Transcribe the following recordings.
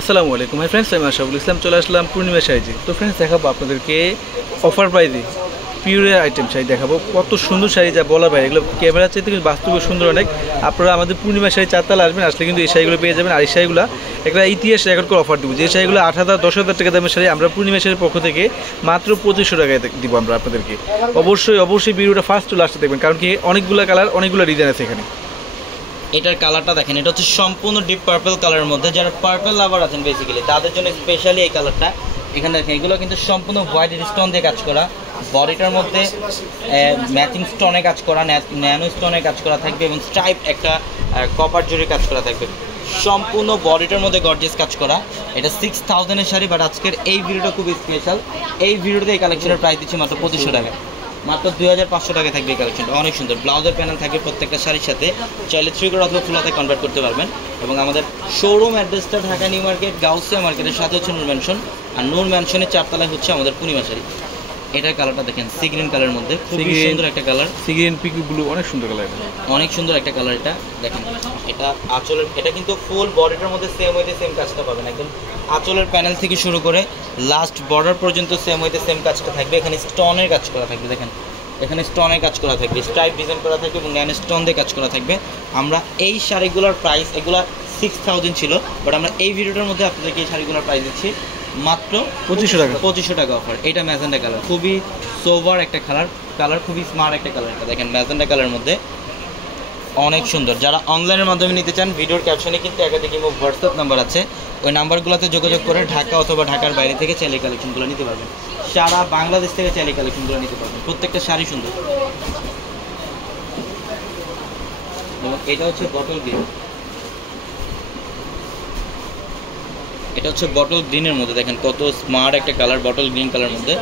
আসসালামু আলাইকুম hi friends, আমি আশরাফুল ইসলাম চলে আসলাম পূর্ণিমা শাড়িতে। তো ফ্রেন্ডস, দেখাবো আপনাদেরকে অফার প্রাইজে পিওরের আইটেম শাড়ি দেখাবো। কত সুন্দর শাড়ি যা বলার বাইরে, এগুলো ক্যামেরার চাইতে কিন্তু বাস্তবে সুন্দর অনেক। আপনারা আমাদের পূর্ণিমা শাড়ি 4 তলা আসবেন, আসলে কিন্তু এই শাড়িগুলো পেয়ে যাবেন। আর এই শাড়িগুলো একটা ইতিহাস রেকর্ড করে অফার দিব। যে শাড়িগুলো 8,000 10,000 টাকা দামের শাড়ি, আমরা পূর্ণিমা শাড়ির পক্ষ থেকে মাত্র 2500 টাকায় দিব আমরা আপনাদেরকে। অবশ্যই ভিডিওটা ফার্স্ট চলে আসতে দেখবেন, কারণ কি অনেকগুলো কালার, অনেকগুলো ডিজাইন আছে এখানে। এটার কালারটা দেখেন, এটা হচ্ছে সম্পূর্ণ ডিপ পার্পল কালারের মধ্যে। যারা পার্পল লাভার আছেন বেসিক্যালি তাদের জন্য স্পেশালি এই কালারটা। এখানে দেখেন, এগুলো কিন্তু সম্পূর্ণ হোয়াইট স্টোন দিয়ে কাজ করা। বডিটার মধ্যে ম্যাচিং স্টোনে কাজ করা, ন্যানো স্টোনে কাজ করা থাকবে এবং স্ট্রাইপ একটা কপার জুড়ে কাজ করা থাকবে। সম্পূর্ণ বডিটার মধ্যে গর্জিয়াস কাজ করা। এটা 6000-এর শাড়ি, বাট আজকের এই ভিডিওটা খুব স্পেশাল। এই ভিডিওতে এই কালেকশনের প্রাইস দিচ্ছি মাত্র 2500 টাকা। মাত্র 2500 টাকায় থাকবে এই কালেকশনটা। অনেক সুন্দর ব্লাউজের প্যানেল থাকবে প্রত্যেকটা শাড়ির সাথে। চাইলে 3 করে অথবা ফুল হাতে কনভার্ট করতে পারবেন। এবং আমাদের শোরুম অ্যাড্রেসটা ঢাকা নিউ মার্কেট গাউসিয়া মার্কেটের সাথে হচ্ছে নূর ম্যানশন। আর নূর ম্যানশনের 4 তলায় হচ্ছে আমাদের পূর্ণিমা শাড়ি। এটার কালারটা দেখেন, সি গ্রিন কালারের মধ্যে খুবই সুন্দর একটা colour. Sea green pink blue, অনেক সুন্দর কালার, অনেক সুন্দর একটা কালার। এটা দেখেন, এটা আঁচলের, এটা কিন্তু ফুল বডিটার মধ্যে সেম ওয়েতে সেম কাজটা পাবেন। একদম আঁচলের প্যানেল থেকে শুরু করে লাস্ট বর্ডার পর্যন্ত সেম ওয়েতে সেম কাজটা থাকবে। এখানে স্টোনের কাজ করা থাকবে, দেখেন এখানে স্টোনের কাজ করা থাকবে, স্ট্রাইপ ডিজাইন করা থাকবে এবং ন্যানো স্টোন দিয়ে কাজ করা থাকবে। আমরা এই শাড়িগুলোর প্রাইস, এগুলো 6000 ছিল, বাট আমরা এই ভিডিওটার মধ্যে আপনাদেরকে এই শাড়িগুলোর প্রাইস দিচ্ছি মাত্র 2500 টাকা। 2500 টাকা অফার। এটা ম্যাজেন্ডা কালার, খুবই সোভার একটা কালার, খুবই স্মার্ট একটা কালার। এটা দেখেন ম্যাজেন্ডা কালারের মধ্যে অনেক সুন্দর। যারা অনলাইনের মাধ্যমে নিতে চান, ভিডিওর ক্যাপশনে কিন্তু একাধিক হোয়াটসঅ্যাপ নাম্বার আছে, ওই নাম্বারগুলোতে যোগাযোগ করে ঢাকা অথবা ঢাকার বাইরে থেকে চাইলে কালেকশনগুলো নিতে পারবেন। সারা বাংলাদেশ থেকে চাইলে কালেকশনগুলো নিতে পারবেন। প্রত্যেকটা শাড়ি সুন্দর। এবং এটা হচ্ছে বটল গ্রিন, এটা হচ্ছে বটল গ্রিনের মধ্যে দেখেন কত স্মার্ট একটা কালার, বটল গ্রিন কালার মধ্যে।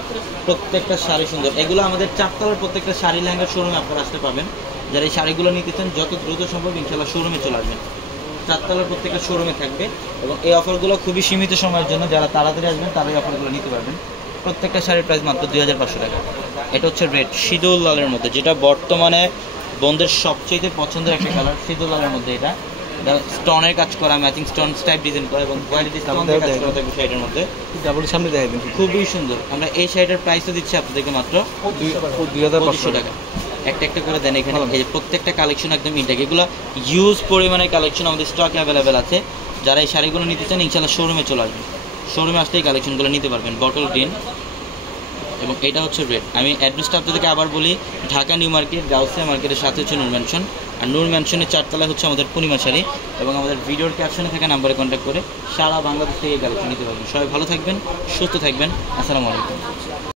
প্রত্যেকটা শাড়ি সুন্দর। এগুলো আমাদের 4 তলার প্রত্যেকটা শাড়ি লেহেঙ্গার শোরুমে আপনারা আসতে পাবেন। যারা এই শাড়িগুলো নিতে চান যত দ্রুত সম্ভব ইনশাল্লাহ শোরুমে চলে আসবেন। 4 তলার প্রত্যেকটা শোরুমে থাকবে এবং এই অফারগুলো খুবই সীমিত সময়ের জন্য। যারা তাড়াতাড়ি আসবেন তারা এই অফারগুলো নিতে পারবেন। প্রত্যেকটা শাড়ির প্রাইস মাত্র 2500 টাকা। এটা হচ্ছে রেড শীতল লালের মধ্যে, যেটা বর্তমানে বন্ধের সবচেয়ে পছন্দের একটা কালার। শীতল লালের মধ্যে এটা স্টোনের কাজ করা, ম্যাচিং স্টোন স্টাইপ ডিজাইন করা এবং কোয়ালিটি স্টোন দিয়ে কাজ করা থাকবে শাড়িটার মধ্যে। ডাবল সামনে দেখাই দিন, খুবই সুন্দর। আমরা এই শাড়িটার প্রাইসও দিচ্ছি আপনাদেরকে মাত্র 2500 টাকা। একটা একটা করে দেন। এখানে এই যে প্রত্যেকটা কালেকশন একদম ইনটেক, এগুলো হিউজ পরিমাণের কালেকশন আমাদের স্টক অ্যাভেলেবেল আছে। যারা এই শাড়িগুলো নিতে চান ইনশাল্লাহ শোরুমে চলে আসবেন। শোরুমে আসলে এই কালেকশনগুলো নিতে পারবেন। বটল গ্রিন এবং এটা হচ্ছে রেড। আমি অ্যাড্রেসটা আপনাদেরকে আবার বলি, ঢাকা নিউ মার্কেট গাউসিয়া মার্কেটের সাথে হচ্ছে নূর ম্যানশন। আর নূর ম্যানশনের 4 তলায় হচ্ছে আমাদের পূর্ণিমা শাড়ি। এবং আমাদের ভিডিওর ক্যাপশনে থাকা নাম্বারে কন্ট্যাক্ট করে সারা বাংলাদেশ থেকে এই কালেকশন নিতে পারবেন। সবাই ভালো থাকবেন, সুস্থ থাকবেন। আসসালামু আলাইকুম।